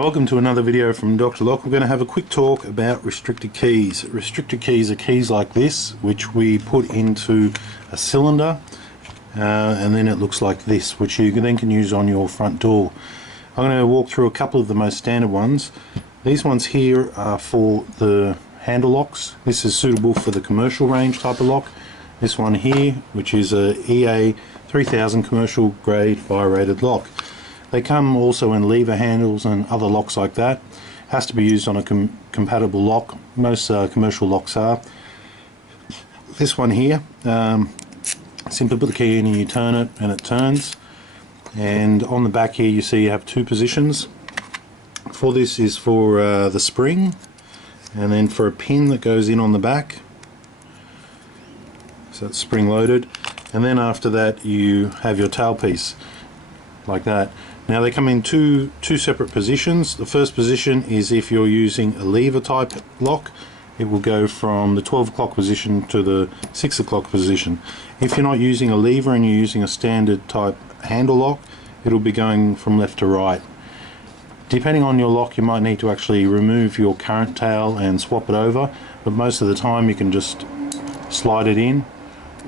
Welcome to another video from Dr. Lock. We're going to have a quick talk about restrictor keys. Restrictor keys are keys like this, which we put into a cylinder, and then it looks like this, which you then can use on your front door. I'm going to walk through a couple of the most standard ones. These ones here are for the handle locks. This is suitable for the commercial range type of lock. This one here, which is a EA 3000 commercial grade fire rated lock. They come also in lever handles and other locks like that. Has to be used on a compatible lock. Most commercial locks are. This one here, simply put the key in and you turn it and it turns. And on the back here you see you have two positions. For this is for the spring, and then for a pin that goes in on the back. So it's spring loaded. And then after that you have your tailpiece like that. Now they come in two separate positions. The first position is if you're using a lever type lock. It will go from the 12 o'clock position to the 6 o'clock position. If you're not using a lever and you're using a standard type handle lock, it'll be going from left to right. Depending on your lock, you might need to actually remove your current tail and swap it over, but most of the time you can just slide it in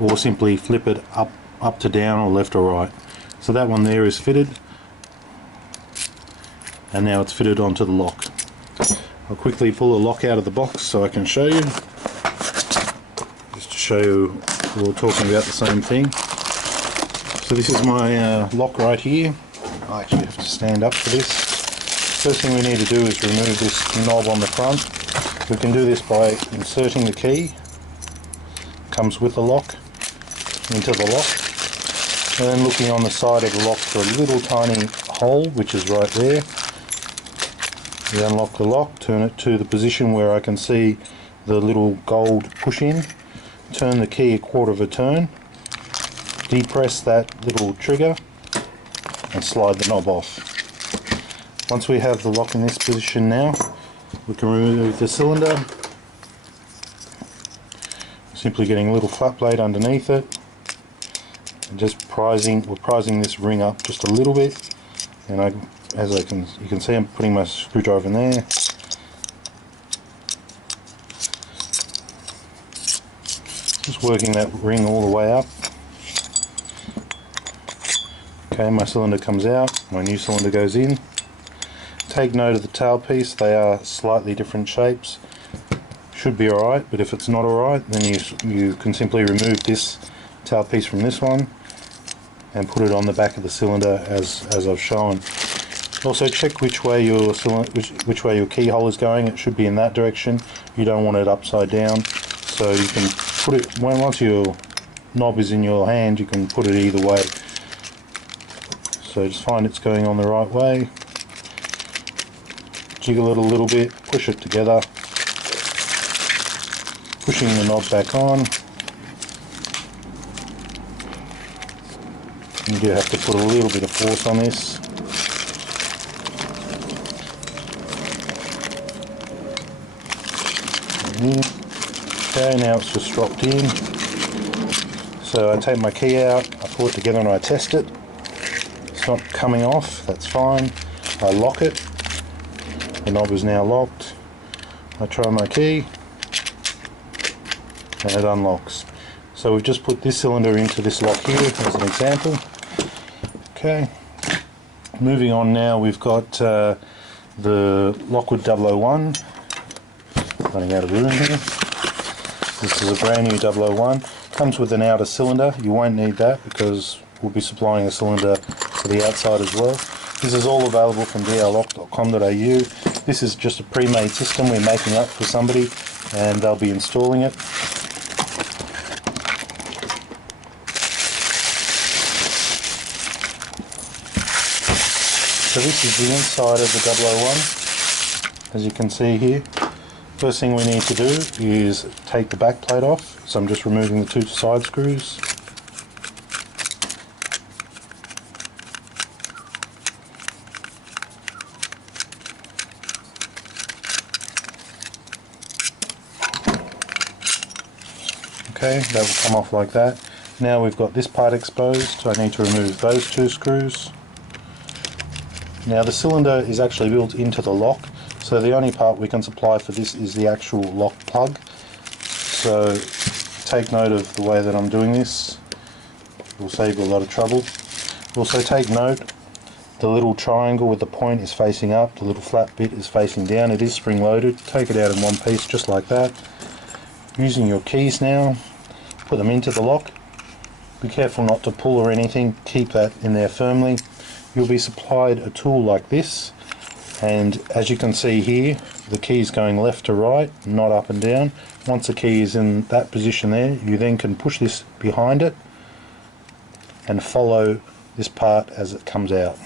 or simply flip it up to down or left or right. So that one there is fitted, and now it's fitted onto the lock. I'll quickly pull the lock out of the box so I can show you, just to show you we're all talking about the same thing. So this is my lock right here. I actually have to stand up for this. First thing we need to do is remove this knob on the front. We can do this by inserting the key, comes with the lock, into the lock, and then looking on the side of the lock for a little tiny hole, which is right there. You unlock the lock, turn it to the position where I can see the little gold push in, turn the key a quarter of a turn, depress that little trigger and slide the knob off. Once we have the lock in this position now, we can remove the cylinder, simply getting a little flat plate underneath it and just we're prising this ring up just a little bit, and you can see I'm putting my screwdriver in there. Just working that ring all the way up. Okay, my cylinder comes out, my new cylinder goes in. Take note of the tailpiece, they are slightly different shapes. Should be alright, but if it's not alright, then you can simply remove this tailpiece from this one and put it on the back of the cylinder as I've shown. Also check which way your keyhole is going. It should be in that direction. You don't want it upside down, so you can put it, once your knob is in your hand, you can put it either way. So just find it's going on the right way, jiggle it a little bit, push it together, pushing the knob back on. You do have to put a little bit of force on this. Okay, now it's just dropped in. So I take my key out, I pull it together and I test it. It's not coming off, that's fine. I lock it. The knob is now locked. I try my key and it unlocks. So we've just put this cylinder into this lock here as an example. Okay, moving on now, we've got the Lockwood 001. Running out of room here. This is a brand new 001. Comes with an outer cylinder. You won't need that because we'll be supplying a cylinder for the outside as well. This is all available from drlock.com.au. This is just a pre-made system we're making up for somebody and they'll be installing it. So this is the inside of the 001, as you can see here. First thing we need to do is take the back plate off, so I'm just removing the two side screws. Okay, that will come off like that. Now we've got this part exposed, so I need to remove those two screws. Now the cylinder is actually built into the lock, so the only part we can supply for this is the actual lock plug. So take note of the way that I'm doing this, it will save you a lot of trouble. Also take note, the little triangle with the point is facing up, the little flat bit is facing down. It is spring loaded. Take it out in one piece just like that. Using your keys now, put them into the lock. Be careful not to pull or anything, keep that in there firmly. You'll be supplied a tool like this, and as you can see here, the key is going left to right, not up and down. Once the key is in that position there, you then can push this behind it and follow this part as it comes out.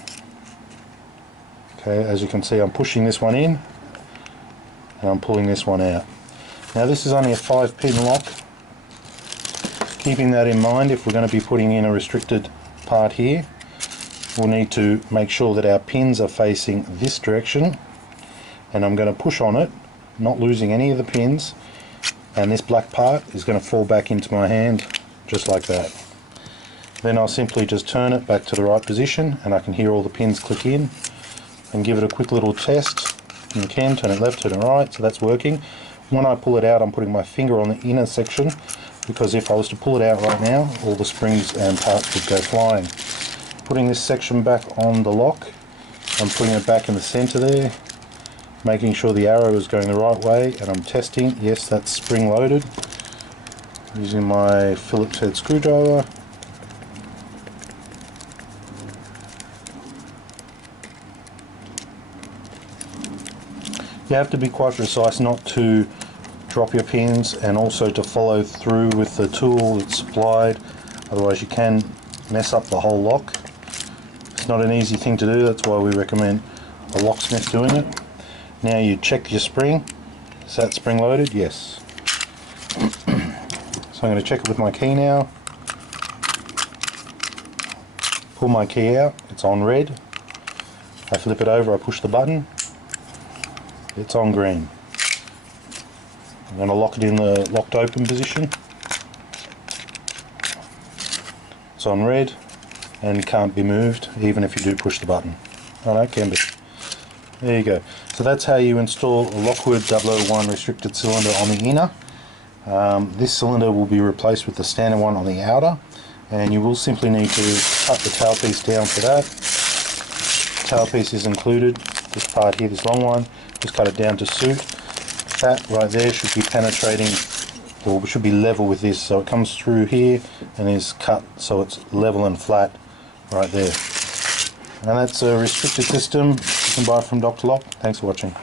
Okay, as you can see, I'm pushing this one in and I'm pulling this one out. Now this is only a 5-pin lock. Keeping that in mind, if we're going to be putting in a restricted part here, we'll need to make sure that our pins are facing this direction, and I'm going to push on it, not losing any of the pins, and this black part is going to fall back into my hand just like that. Then I'll simply just turn it back to the right position and I can hear all the pins click in, and give it a quick little test. You can turn it left, turn it right, so that's working. When I pull it out, I'm putting my finger on the inner section, because if I was to pull it out right now, all the springs and parts would go flying. Putting this section back on the lock, I'm putting it back in the center there, making sure the arrow is going the right way, and I'm testing, yes, that's spring loaded. Using my Phillips head screwdriver. You have to be quite precise not to drop your pins, and also to follow through with the tool that's supplied, otherwise you can mess up the whole lock. It's not an easy thing to do, that's why we recommend a locksmith doing it. Now you check your spring. Is that spring loaded? Yes. So I'm going to check it with my key now. Pull my key out, it's on red. I flip it over, I push the button, it's on green. I'm going to lock it in the locked open position. It's on red and can't be moved even if you do push the button. Oh no, it can be. There you go. So that's how you install a Lockwood 001 restricted cylinder on the inner. This cylinder will be replaced with the standard one on the outer, and you will simply need to cut the tailpiece down for that. Tailpiece is included, this part here, this long one, just cut it down to suit. That right there should be penetrating, or should be level with this, so it comes through here and is cut so it's level and flat right there. And that's a restricted system you can buy from Dr. Lock. Thanks for watching.